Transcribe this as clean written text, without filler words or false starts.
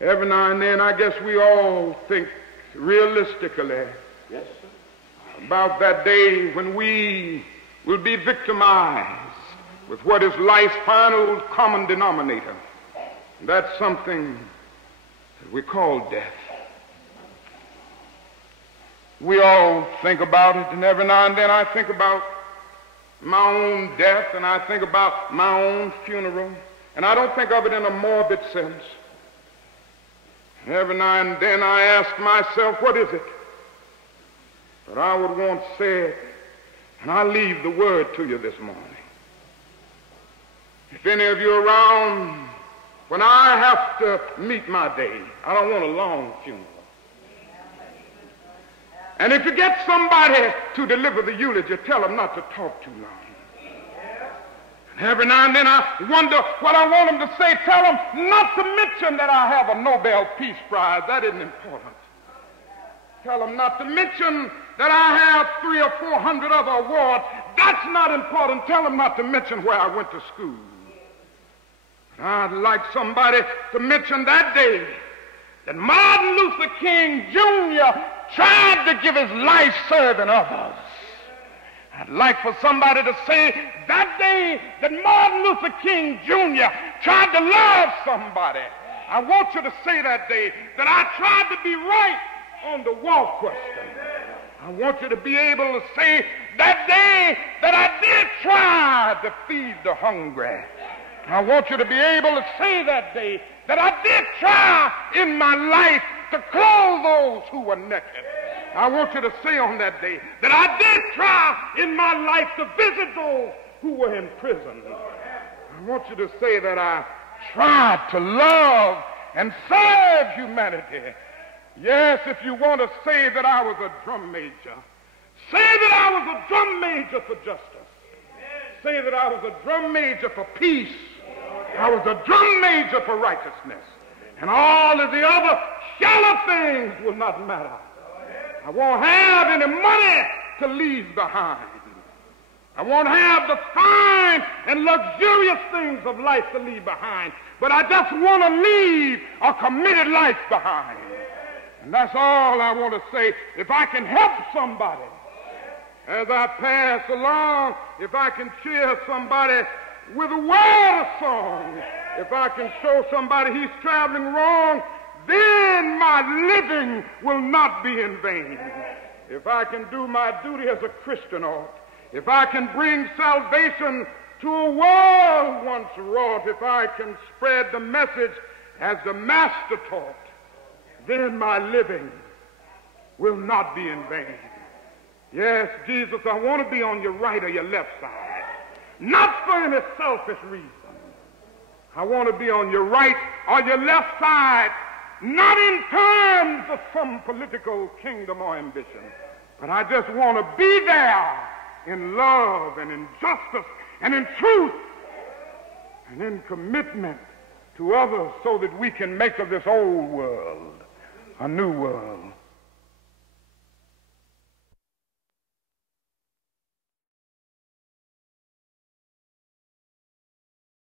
Every now and then, I guess we all think realistically about that day when we will be victimized with what is life's final common denominator. That's something that we call death. We all think about it, and every now and then I think about my own death, and I think about my own funeral, and I don't think of it in a morbid sense. Every now and then I ask myself, what is it that I would want said? And I leave the word to you this morning. If any of you are around when I have to meet my day, I don't want a long funeral. And if you get somebody to deliver the eulogy, tell them not to talk too long. Every now and then I wonder what I want them to say. Tell them not to mention that I have a Nobel Peace Prize. That isn't important. Tell them not to mention that I have 300 or 400 other awards. That's not important. Tell them not to mention where I went to school. I'd like somebody to mention that day that Martin Luther King Jr. tried to give his life serving others. I'd like for somebody to say that day that Martin Luther King Jr. tried to love somebody. I want you to say that day that I tried to be right on the war question. I want you to be able to say that day that I did try to feed the hungry. I want you to be able to say that day that I did try in my life to clothe those who were naked. I want you to say on that day that I did try in my life to visit those who were in prison. I want you to say that I tried to love and serve humanity. Yes, if you want to say that I was a drum major, say that I was a drum major for justice. Say that I was a drum major for peace. I was a drum major for righteousness. And all of the other shallow things will not matter. I won't have any money to leave behind. I won't have the fine and luxurious things of life to leave behind. But I just want to leave a committed life behind. And that's all I want to say. If I can help somebody as I pass along, if I can cheer somebody with a word of song, if I can show somebody he's traveling wrong, then my living will not be in vain. If I can do my duty as a Christian ought, if I can bring salvation to a world once wrought, if I can spread the message as the Master taught, then my living will not be in vain. Yes, Jesus, I want to be on your right or your left side, not for any selfish reason. I want to be on your right or your left side, not in terms of some political kingdom or ambition, but I just want to be there in love and in justice and in truth and in commitment to others so that we can make of this old world a new world.